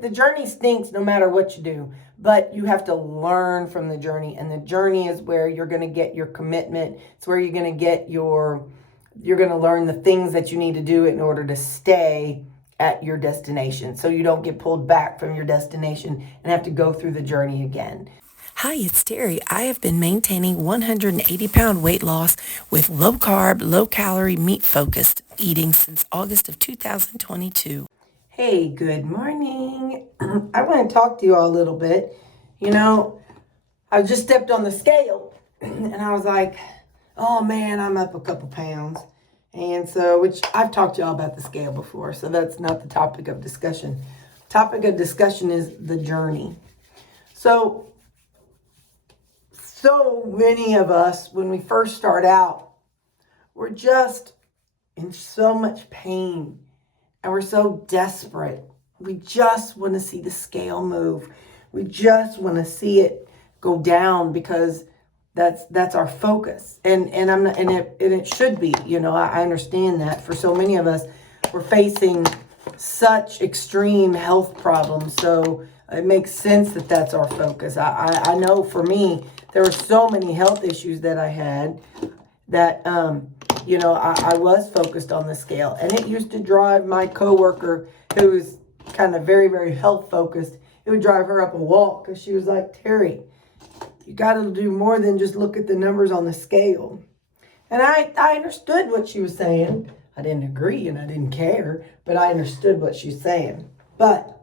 The journey stinks no matter what you do, but you have to learn from the journey, and the journey is where you're going to get your commitment. It's where you're going to get you're going to learn the things that you need to do in order to stay at your destination, so you don't get pulled back from your destination and have to go through the journey again. Hi, it's Terri. I have been maintaining 180-pound weight loss with low-carb, low-calorie, meat-focused eating since August of 2022. Hey, good morning. I want to talk to you all a little bit. You know, I just stepped on the scale and I was like, oh man, I'm up a couple pounds. And so, which I've talked to y'all about the scale before, so that's not the topic of discussion. Topic of discussion is the journey. So many of us, when we first start out, we're just in so much pain and we're so desperate. We just want to see the scale move. We just want to see it go down because that's our focus. And it should be, I understand that for so many of us, we're facing such extreme health problems. So it makes sense that that's our focus. I know for me, there were so many health issues that I had that, I was focused on the scale. And it used to drive my coworker, who was kind of very, very health focused, it would drive her up a wall because she was like, Terri, you got to do more than just look at the numbers on the scale. And I understood what she was saying. I didn't agree and I didn't care, but I understood what she's saying. But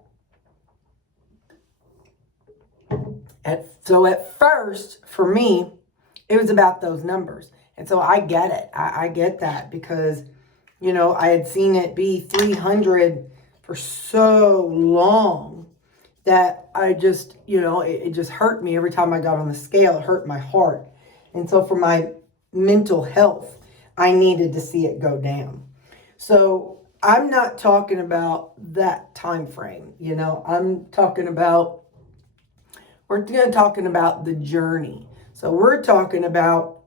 at first, for me, it was about those numbers. And so I get it. I get that because, I had seen it be 300 for so long that I just, it just hurt me every time I got on the scale. It hurt my heart. And so for my mental health, I needed to see it go down. So I'm not talking about that time frame. I'm talking about, we're talking about the journey. So we're talking about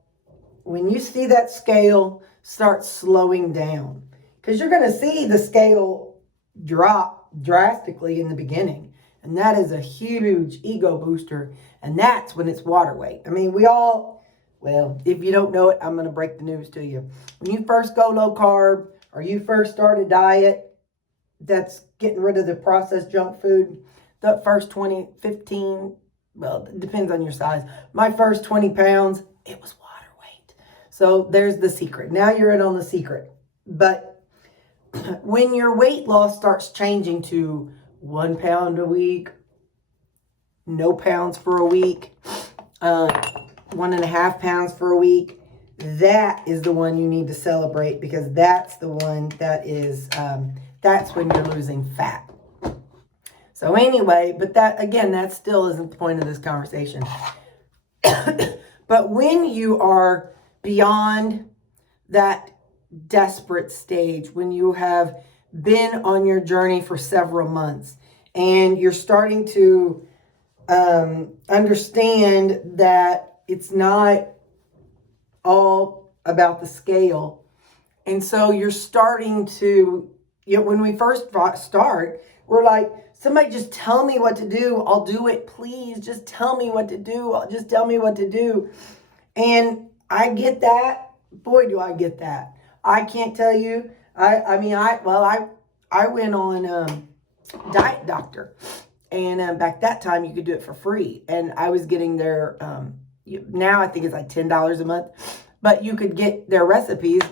when you see that scale start slowing down, because you're going to see the scale drop drastically in the beginning. And that is a huge ego booster. And that's when it's water weight. I mean, if you don't know it, I'm going to break the news to you. When you first go low carb or you first start a diet that's getting rid of the processed junk food, the first 20, 15, well, it depends on your size. My first 20 pounds, it was water weight. So there's the secret. Now you're in on the secret. But when your weight loss starts changing to 1 pound a week, no pounds for a week, 1.5 pounds for a week, that is the one you need to celebrate, because that's the one that is, that's when you're losing fat. So anyway, but that still isn't the point of this conversation. But when you are beyond that desperate stage, when you have been on your journey for several months and you're starting to understand that it's not all about the scale. And so you're starting to, when we first start, we're like, somebody just tell me what to do. I'll do it. Please just tell me what to do. Just tell me what to do. And I get that. Boy, do I get that. I can't tell you. I went on Diet Doctor. And back that time, you could do it for free. And I was getting their, now I think it's like $10 a month. But you could get their recipes.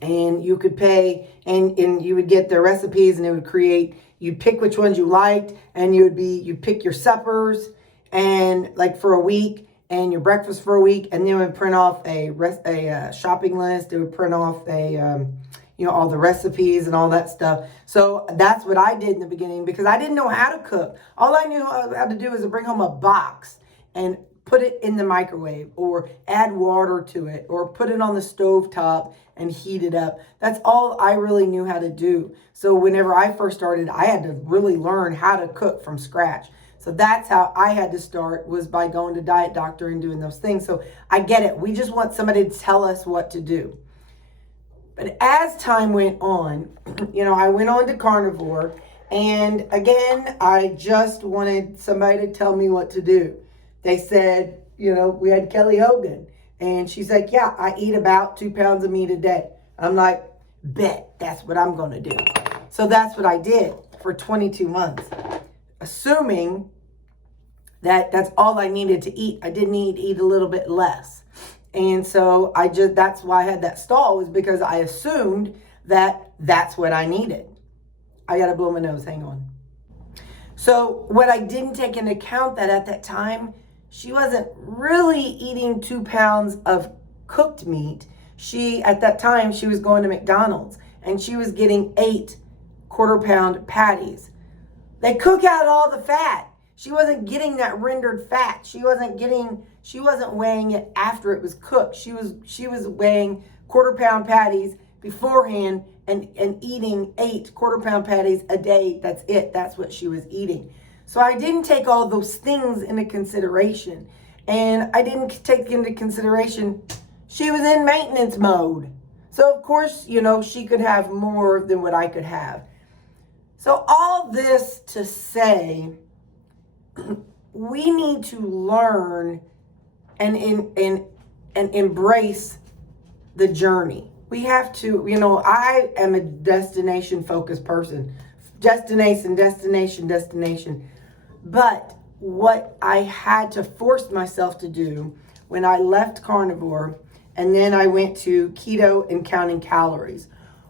And you could pay. And you would get their recipes. And it would create, you'd pick which ones you liked. And you'd pick your suppers. And like for a week. And your breakfast for a week. And then it would print off a shopping list. It would print off all the recipes and all that stuff. So that's what I did in the beginning, because I didn't know how to cook. All I knew how to do was to bring home a box and put it in the microwave, or add water to it, or put it on the stovetop and heat it up. That's all I really knew how to do. So whenever I first started, I had to really learn how to cook from scratch. So that's how I had to start, was by going to Diet Doctor and doing those things. So I get it. We just want somebody to tell us what to do. But as time went on, I went on to carnivore, And again, I just wanted somebody to tell me what to do. They said, we had Kelly Hogan, and she's like, yeah, I eat about 2 pounds of meat a day. I'm like, bet, that's what I'm going to do. So that's what I did for 22 months, assuming that that's all I needed to eat. I didn't need to eat a little bit less. And so that's why I had that stall, was because I assumed that that's what I needed. I got to blow my nose, hang on. So what I didn't take into account that at that time, she wasn't really eating 2 pounds of cooked meat. At that time, she was going to McDonald's and she was getting 8 quarter-pound patties. They cook out all the fat. She wasn't getting that rendered fat. She wasn't weighing it after it was cooked. She was weighing quarter-pound patties beforehand and eating 8 quarter-pound patties a day. That's it. That's what she was eating. So I didn't take all those things into consideration. And I didn't take into consideration she was in maintenance mode. So of course, she could have more than what I could have. So all this to say, we need to learn and embrace the journey. We have to, I am a destination focused person. Destination. But what I had to force myself to do when I left carnivore and then I went to keto and counting calories,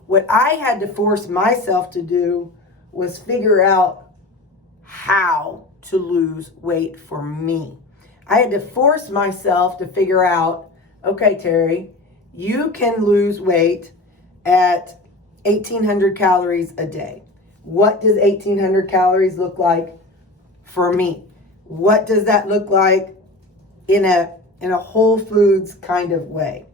what I had to force myself to do was figure out how to lose weight for me. I had to force myself to figure out, okay, Terri, you can lose weight at 1,800 calories a day. What does 1,800 calories look like for me? What does that look like in a Whole Foods kind of way?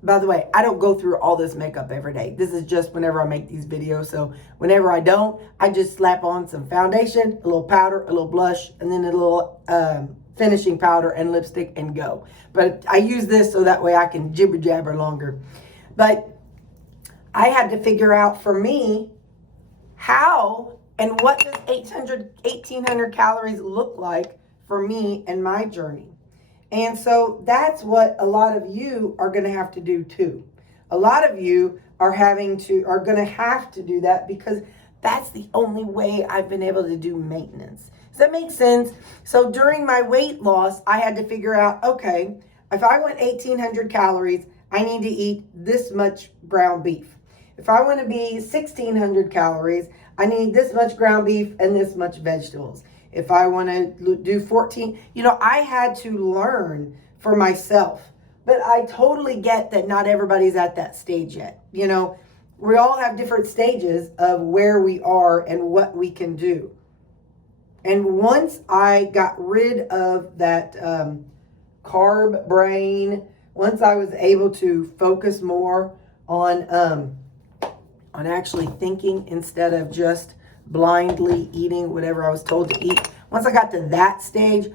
By the way, I don't go through all this makeup every day. This is just whenever I make these videos. So whenever I don't, I just slap on some foundation, a little powder, a little blush, and then a little finishing powder and lipstick and go. But I use this so that way I can jibber jabber longer. But I had to figure out for me how and what does 1,800 calories look like for me and my journey. And so that's what a lot of you are going to have to do too. A lot of you are going to have to do that because that's the only way I've been able to do maintenance. Does that make sense? So during my weight loss, I had to figure out, okay, if I want 1,800 calories, I need to eat this much ground beef. If I want to be 1,600 calories, I need this much ground beef and this much vegetables. If I want to do 14, I had to learn for myself. But I totally get that not everybody's at that stage yet. We all have different stages of where we are and what we can do. And once I got rid of that carb brain, once I was able to focus more on actually thinking instead of just blindly eating whatever I was told to eat. Once I got to that stage,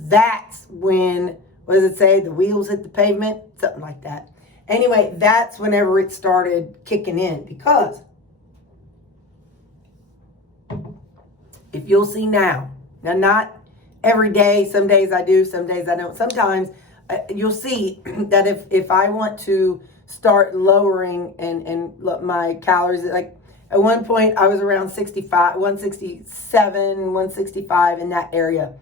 that's when, what does it say? The wheels hit the pavement? Something like that. Anyway, that's whenever it started kicking in, because if you'll see now, not every day, some days I do, some days I don't. Sometimes you'll see that if I want to start lowering and my calories, like at one point I was around 167, 165 in that area.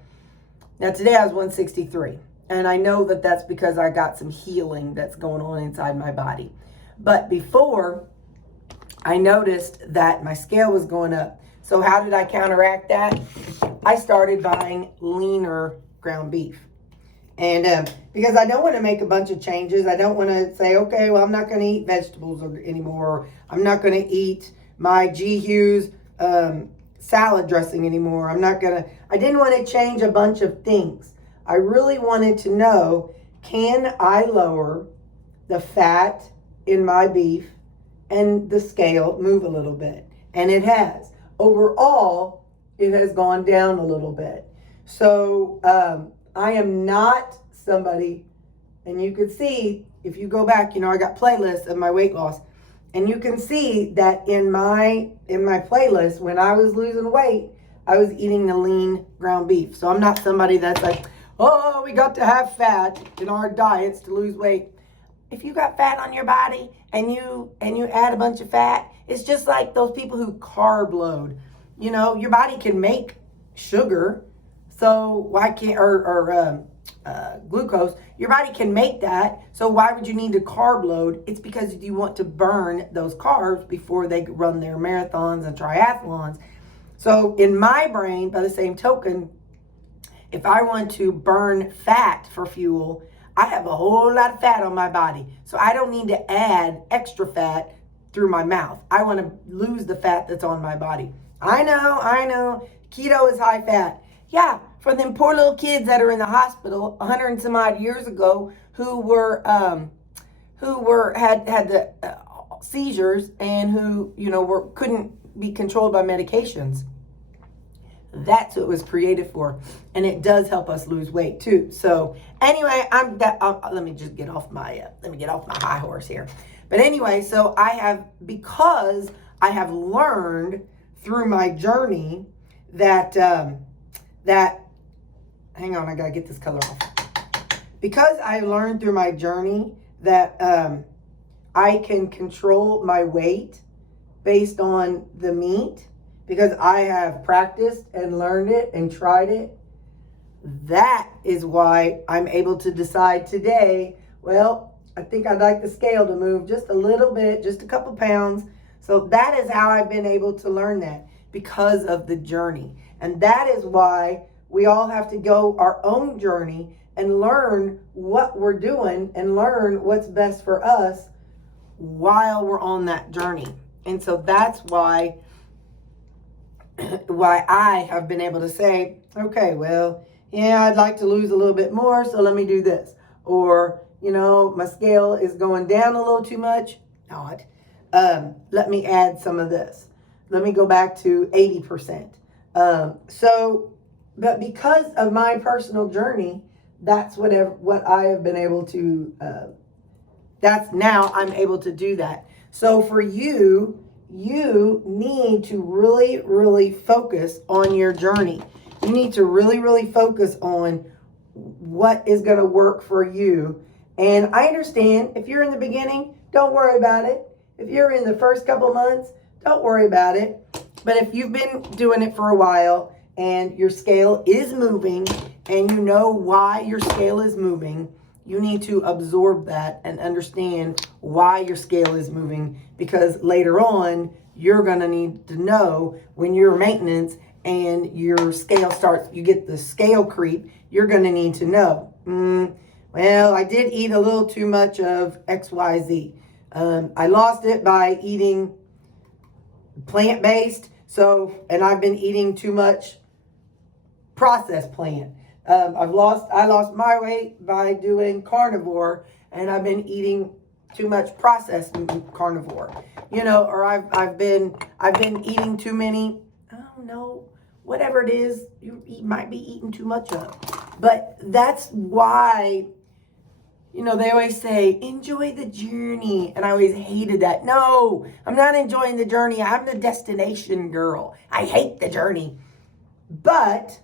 Now today I was 163. And I know that that's because I got some healing that's going on inside my body. But before, I noticed that my scale was going up. So how did I counteract that? I started buying leaner ground beef. And because I don't want to make a bunch of changes. I don't want to say, okay, well, I'm not going to eat vegetables anymore. I'm not going to eat my G. Hughes salad dressing anymore. I didn't want to change a bunch of things. I really wanted to know, can I lower the fat in my beef and the scale move a little bit? And it has. Overall, it has gone down a little bit. So I am not somebody, and you could see, if you go back, I got playlists of my weight loss. And you can see that in my playlist, when I was losing weight, I was eating the lean ground beef. So I'm not somebody that's like, oh, we got to have fat in our diets to lose weight. If you got fat on your body and you add a bunch of fat, it's just like those people who carb load. You know, your body can make sugar, so why can't, or glucose, your body can make that, so why would you need to carb load? It's because you want to burn those carbs before they run their marathons and triathlons. So in my brain, by the same token, if I want to burn fat for fuel, I have a whole lot of fat on my body. So I don't need to add extra fat through my mouth. I want to lose the fat that's on my body. I know, keto is high fat. Yeah, for them poor little kids that are in the hospital 100 and some odd years ago who had the seizures and who, couldn't be controlled by medications. That's what it was created for, and it does help us lose weight too. So anyway, let me get off my high horse here. But anyway, so because I have learned through my journey that hang on, I gotta get this color off. Because I learned through my journey that I can control my weight based on the meat, because I have practiced and learned it and tried it. That is why I'm able to decide today, well, I think I'd like the scale to move just a little bit, just a couple pounds. So that is how I've been able to learn that, because of the journey. And that is why we all have to go our own journey and learn what we're doing and learn what's best for us while we're on that journey. And so that's why I have been able to say, okay, well, yeah, I'd like to lose a little bit more, so let me do this. Or, my scale is going down a little too much. Let me add some of this. Let me go back to 80%. But because of my personal journey, that's what I have been able to, I'm able to do that. So for you need to really, really focus on your journey. You need to really, really focus on what is going to work for you. And I understand if you're in the beginning, don't worry about it. If you're in the first couple months, don't worry about it. But if you've been doing it for a while and your scale is moving and you know why your scale is moving, you need to absorb that and understand why your scale is moving, because later on, you're going to need to know when you're maintenance and your scale you get the scale creep, you're going to need to know, well, I did eat a little too much of XYZ. I lost it by eating plant-based, and I've been eating too much processed plant. I lost my weight by doing carnivore, and I've been eating too much processed carnivore, or I've been eating too many, I don't know, whatever it is you might be eating too much of. But that's why, they always say, enjoy the journey. And I always hated that. No, I'm not enjoying the journey. I'm the destination girl. I hate the journey. But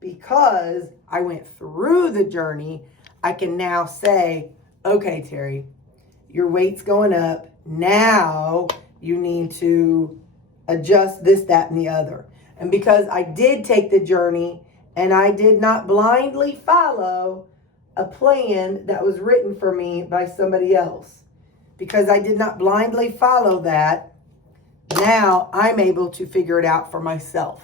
because I went through the journey, I can now say, okay, Terri, your weight's going up. Now you need to adjust this, that, and the other. And because I did take the journey and I did not blindly follow a plan that was written for me by somebody else, because I did not blindly follow that, now I'm able to figure it out for myself.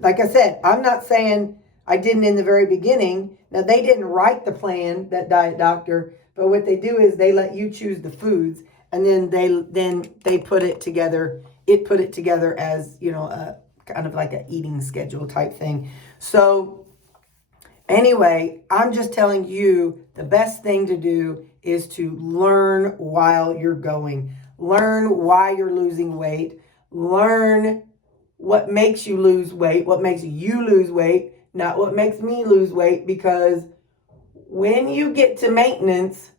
Like I said, I'm not saying I didn't in the very beginning. Now, they didn't write the plan, that diet doctor, but what they do is they let you choose the foods, and then they put it together. It put it together as, a kind of like an eating schedule type thing. So anyway, I'm just telling you, the best thing to do is to learn while you're going. Learn why you're losing weight. Learn what makes you lose weight, what makes you lose weight, not what makes me lose weight, because when you get to maintenance,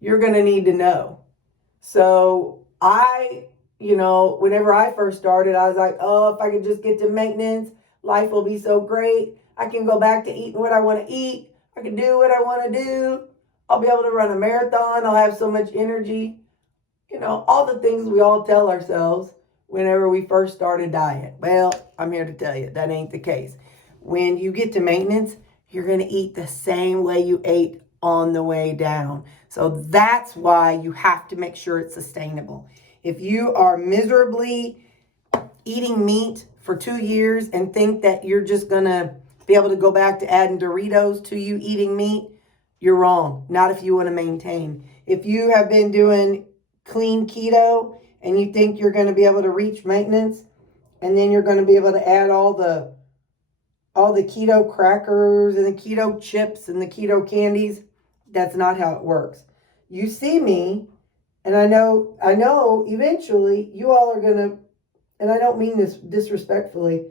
you're going to need to know. So whenever I first started, I was like, oh, if I could just get to maintenance, life will be so great. I can go back to eating what I want to eat. I can do what I want to do. I'll be able to run a marathon. I'll have so much energy. All the things we all tell ourselves whenever we first start a diet. Well, I'm here to tell you that ain't the case. When you get to maintenance, you're going to eat the same way you ate on the way down. So that's why you have to make sure it's sustainable. If you are miserably eating meat for 2 years and think that you're just going to be able to go back to adding Doritos to you eating meat, you're wrong. Not if you want to maintain. If you have been doing clean keto and you think you're going to be able to reach maintenance, and then you're going to be able to add all the keto crackers and the keto chips and the keto candies, that's not how it works. You see me, and I know eventually you all are going to, and I don't mean this disrespectfully,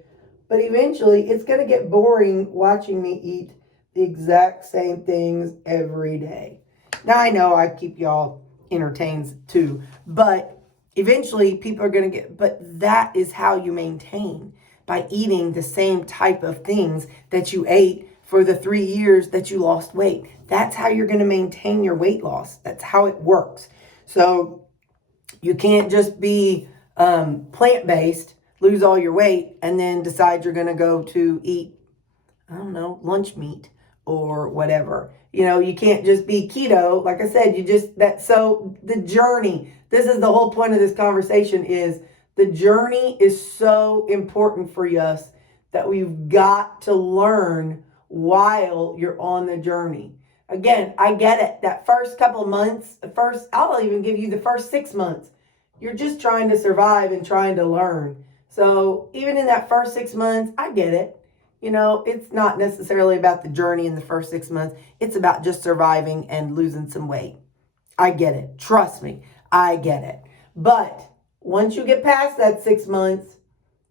but eventually it's going to get boring watching me eat the exact same things every day. Now I know I keep y'all entertained too, but eventually people are going to but that is how you maintain, by eating the same type of things that you ate for the 3 years that you lost weight. That's how you're going to maintain your weight loss. That's how it works. So you can't just be plant-based, lose all your weight, and then decide you're going to go to eat, I don't know, lunch meat or whatever. You can't just be keto. Like I said, so the journey, this is the whole point of this conversation, is the journey is so important for us that we've got to learn while you're on the journey. Again, I get it. That first couple months, I'll even give you the first 6 months. You're just trying to survive and trying to learn. So even in that first 6 months, I get it. It's not necessarily about the journey in the first 6 months. It's about just surviving and losing some weight. I get it. Trust me, I get it. But once you get past that 6 months,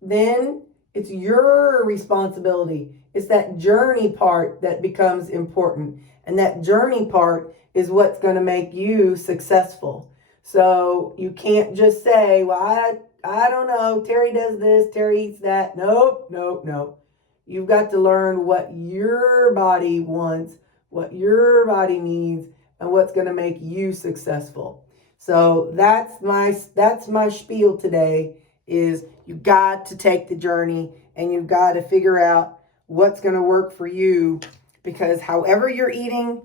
then it's your responsibility. It's that journey part that becomes important. And that journey part is what's going to make you successful. So you can't just say, well, I don't know, Terri does this, Terri eats that. Nope. You've got to learn what your body wants, what your body needs, and what's going to make you successful. So that's my spiel today, is you got to take the journey and you've got to figure out what's going to work for you, because however you're eating,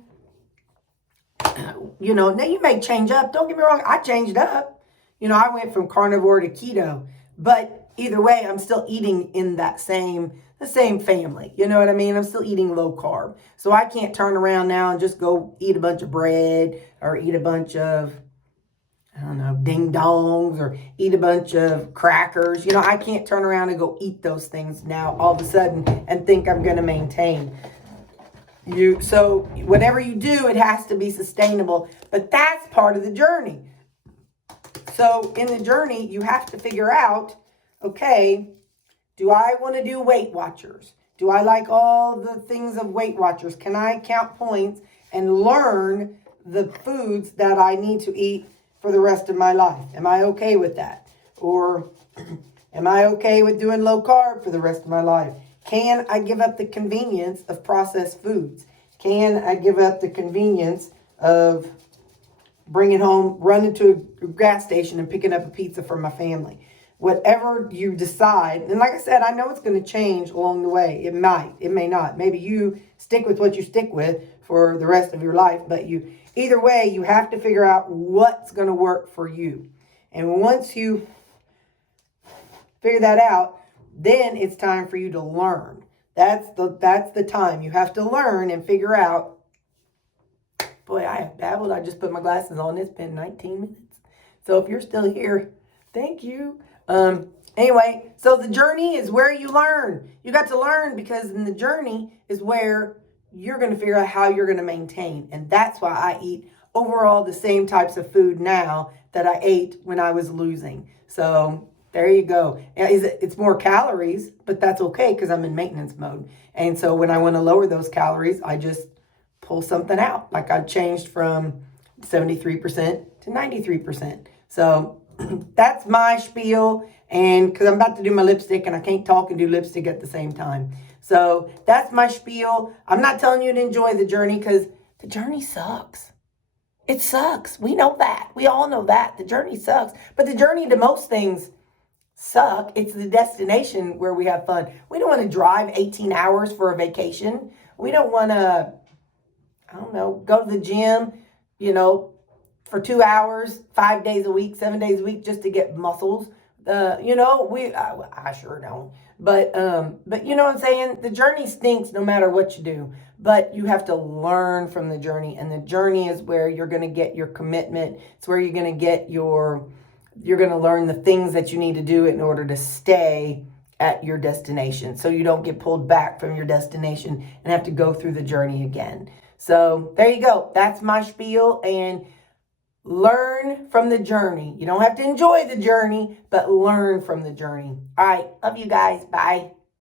now you may change up. Don't get me wrong. I changed up. I went from carnivore to keto, but either way, I'm still eating in the same family. You know what I mean? I'm still eating low carb. So I can't turn around now and just go eat a bunch of bread or eat a bunch of, I don't know, ding dongs, or eat a bunch of crackers. I can't turn around and go eat those things now all of a sudden and think I'm going to maintain. So whatever you do, it has to be sustainable, but that's part of the journey. So in the journey, you have to figure out, okay, do I want to do Weight Watchers? Do I like all the things of Weight Watchers? Can I count points and learn the foods that I need to eat for the rest of my life? Am I okay with that? Or am I okay with doing low carb for the rest of my life? Can I give up the convenience of processed foods? Can I give up the convenience of bringing home, running to a gas station and picking up a pizza for my family? Whatever you decide, and like I said, I know it's going to change along the way. It might, it may not. Maybe you stick with what you stick with for the rest of your life, but either way, you have to figure out what's going to work for you. And once you figure that out, then it's time for you to learn. That's the time. You have to learn and figure out. Boy, I have babbled. I just put my glasses on. It's been 19 minutes. So if you're still here, thank you. Anyway, so the journey is where you learn. You got to learn, because in the journey is where you're going to figure out how you're going to maintain. And that's why I eat overall the same types of food now that I ate when I was losing. So there you go. It's more calories, but that's okay because I'm in maintenance mode. And so when I want to lower those calories, I just pull something out. Like I changed from 73% to 93%. So that's my spiel. And because I'm about to do my lipstick and I can't talk and do lipstick at the same time. So that's my spiel. I'm not telling you to enjoy the journey because the journey sucks. It sucks. We know that. We all know that. The journey sucks. But the journey to most things suck. It's the destination where we have fun. We don't want to drive 18 hours for a vacation. We don't want to, I don't know, go to the gym, for 2 hours, 5 days a week, 7 days a week just to get muscles. I sure don't. But you know what I'm saying? The journey stinks no matter what you do. But you have to learn from the journey. And the journey is where you're going to get your commitment. It's where you're going to get you're going to learn the things that you need to do in order to stay at your destination. So you don't get pulled back from your destination and have to go through the journey again. So there you go. That's my spiel. And learn from the journey. You don't have to enjoy the journey, but learn from the journey. All right. Love you guys. Bye.